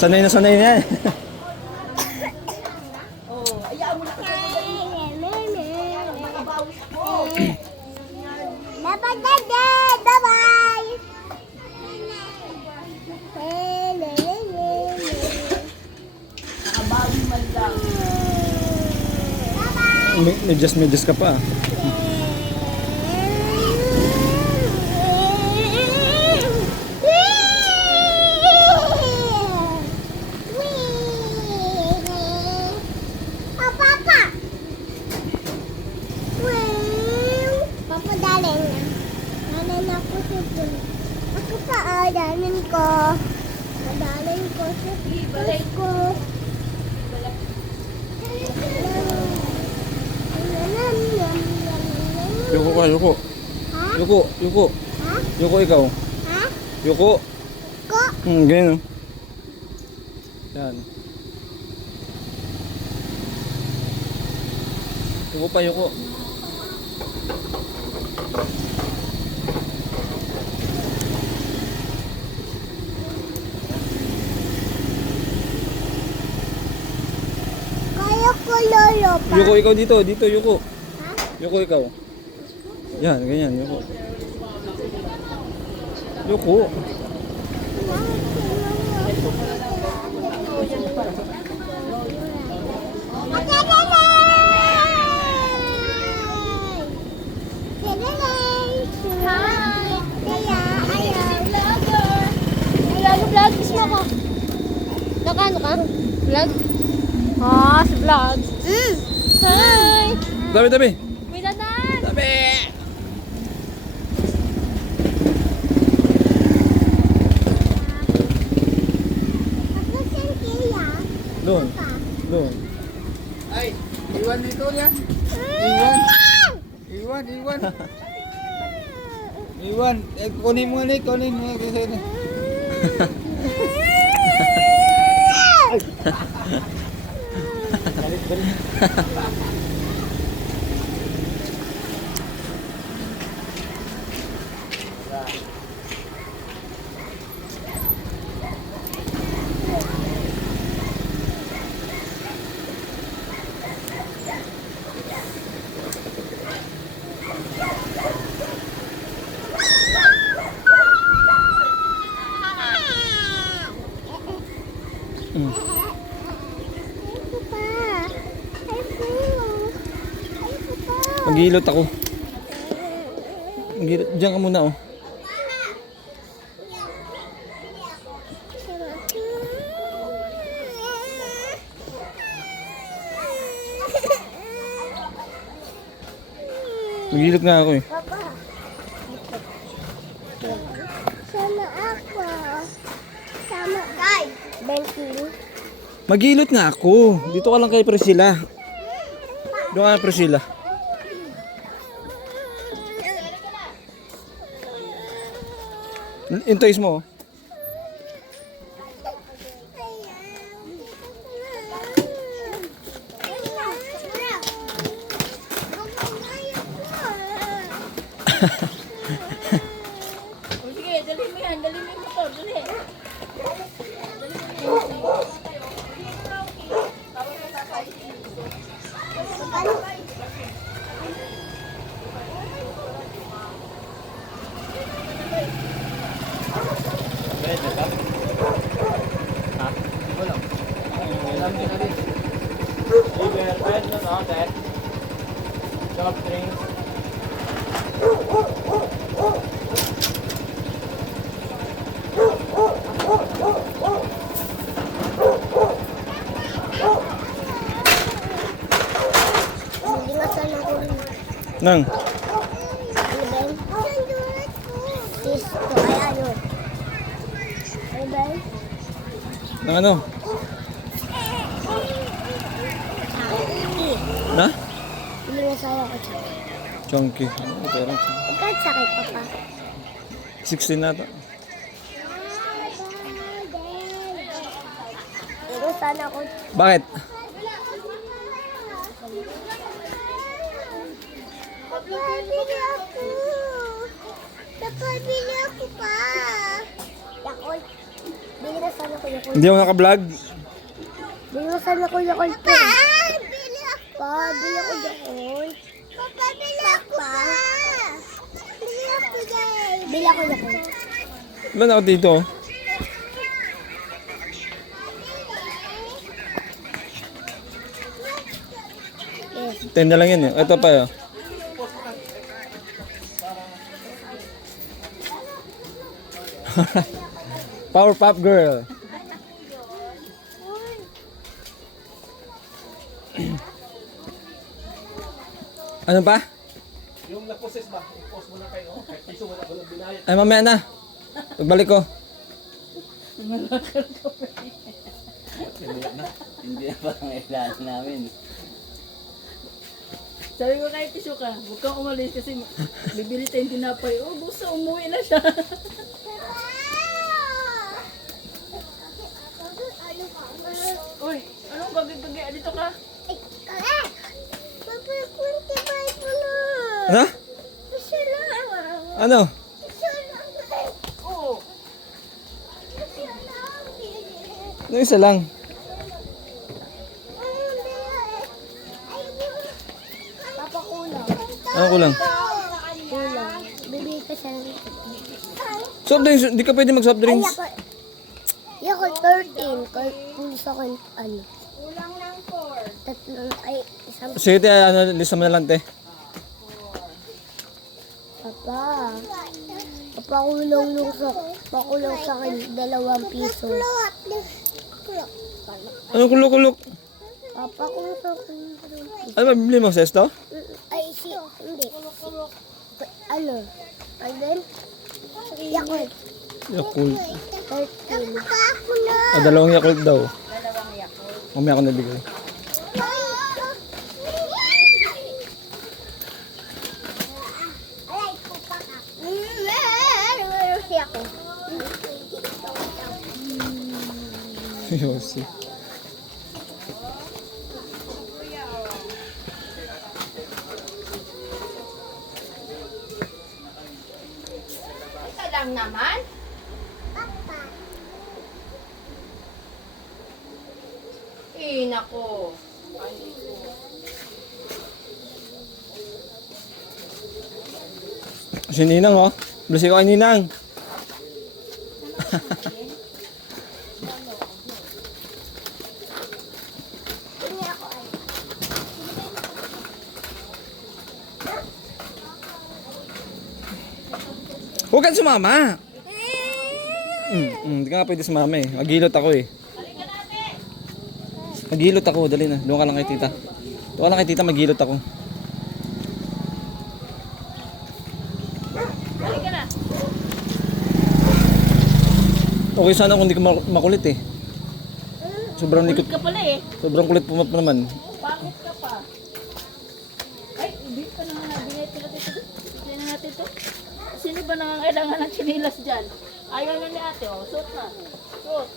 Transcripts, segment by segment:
Sanay na yan. Oh, ayaw mo na kasi. Nakabawis ko. Bye-bye! Nakabawi man lang. Medyas ka pa. Ako pa, dalan ko. Dalan ko sa balik ko. Yuko ka, yuko. Ha? Yuko. Ha? Yuko ikaw. Ha? Yuko. Ko? Ganyan o. Yan. Yuko pa, yuko. Kaya ko lolo pa. Yuko ikaw dito, yuko. Ha? Yuko ikaw. Yan, ganyan, yuko. Yuko. Vlog, gusto mo ako. Nakano ka? Vlog? Ah, si Vlogs. Hi! Tabi. May danan. Tabi. Ako saan kaya? Doon. Ay, iwan dito yan. Iwan. Kunin mo ni, kunin mo kasi. Magilot ako. Diyan ka muna oh. Magilot nga ako eh. Papa. Sama ako. Sama. Kay. Bentil. Magilot nga ako. Dito ka lang kay Priscilla. Doon ka na Priscilla. Intoys mo oh. O sige, dali mo yan. Dali mo yung motor. Dali. Soft drinks. Hindi nga sana ako. Nang. Ano ba yun? Sis ko. Ay ano. Ano ba yun? Nang ano? Na? Hindi nga sana ako siya. Chunky. Ano pero? Ikaw sakit papa. 16 nata. Hindi sana ako. Bakit? Napabili ako. Napabili ako pa. Yakult. Bili mo sana ko Yakult. Hindi ako naka-vlog. Bili mo sana ko Yakult. Pa, bili ako. Pa, bili ako Yakult. Papa, bili ako pa. Bili ako guys. Bili ako Yakult. Ilan ako dito? Yes. 10 na lang yan eh. Ito pa yun. Power Pop Girl. Ano pa? Yung na-process ba? I-post mo na kayo. Piso mo na ko binayad. Ay, mamaya na. Pagbalik ko. Hindi na parang kailangan namin. Sabi ko kay Tiso ka, huwag kang umalis kasi bibili tayong tinapay. Oh, gusto, umuwi na siya. Uy, anong gagi-gagi? Dito ka. Papa, kunti ba ito na? Ano? Isa lang. Ano? Isa lang. Oo. Isa lang. Ano isa lang? Papa, kulang. Ano ko lang? Kulang. Bibili ka siya ng Soft drinks, di ka pwede mag soft drinks. Yakult 13. Kung sa akin, ano? Kulang ng 4. Tatlong, ay, isang. Sige, te, ano, lista mo na lang, te. Papa. Papakulong nung sa, pakulong sa akin 2 piso. Ano kulok-kulok? Papakulong sa akin 2 piso. Ano ba, bibili mo sa esto? Ay, hindi. Ano? And then, Yakult. Yakult. 13. Ah, 2 Yakult daw. Mamaya ako nabigay. Yosi. Ito lang naman. Eh, nako. Si Ninang, oh. Bless ko kay Ninang. Huwag kang sumama. Hindi ka nga pwede sumama eh. Maghilot ako eh. Maghilot ako, dali na. Doon ka lang kay tita. Doon ka lang kay tita, maghilot ako. Halika na. Okay sana kung hindi ka makulit eh. Sobrang likot. Kulit ka pala eh. Sobrang kulit pumap naman. Bakit ka pa? Ay, hindi pa naman nabinay ko natin ito. Tignan natin ito. Sino ba nangangailangan ng chinilas dyan? Ayaw na ni ate, oh. Suot na. Suot.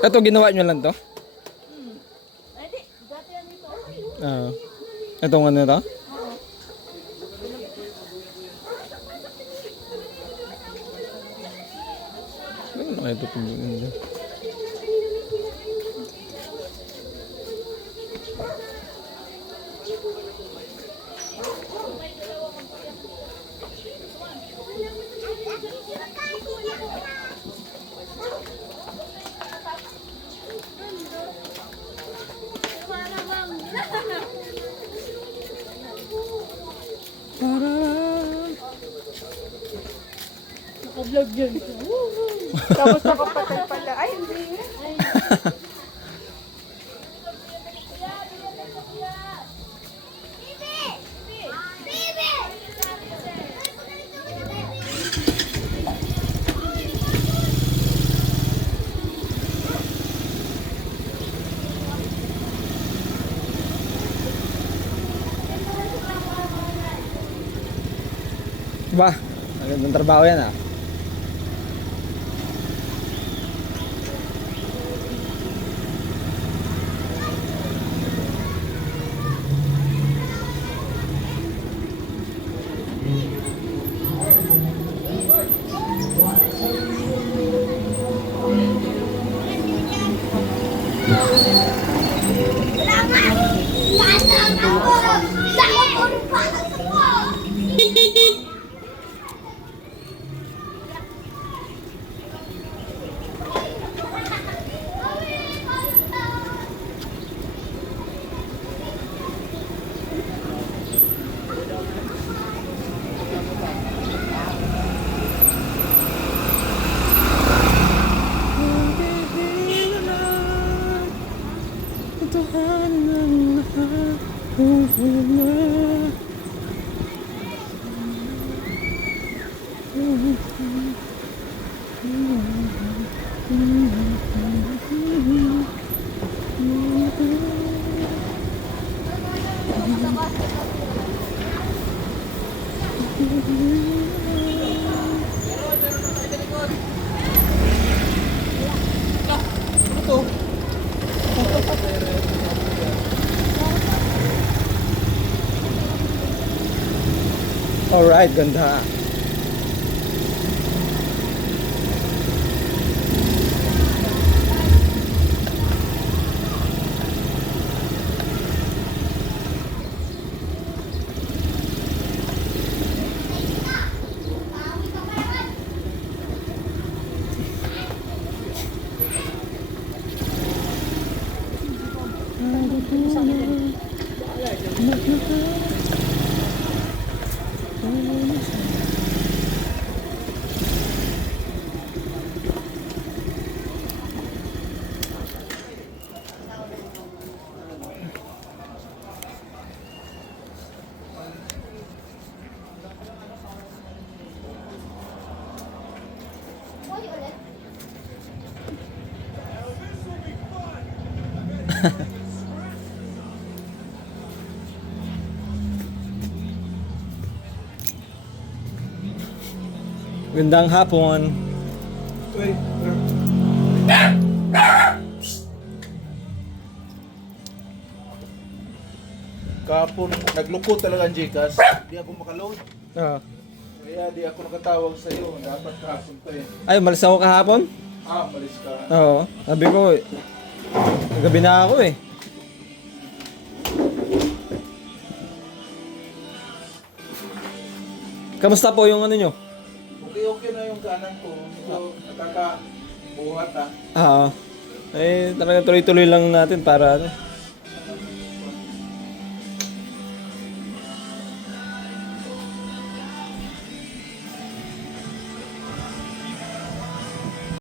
Ito, ginawa nyo lang to? Ay, di. Dati yan dito. Ito nga na to? Ano na ito? Naka-vlog yun. Tapos nakapatay pala. Ay, hindi. Ba? Magandang trabaho yan ah. Alright, ganda. Gandang hapon. Kapon, nagluko talaga ang Gcash. Di ako makaload. Ah. Kaya di ako nakatawag sa iyo. Dapat kahapon pa eh. Ay, malis ako kahapon? Malis ka. Oo. Sabi ko, gabi na ako eh. Kamusta po yung ano nyo? Okay na yung kanan ko. So, nakakabuhat ah. Ah, eh talaga tuloy-tuloy lang natin para ano.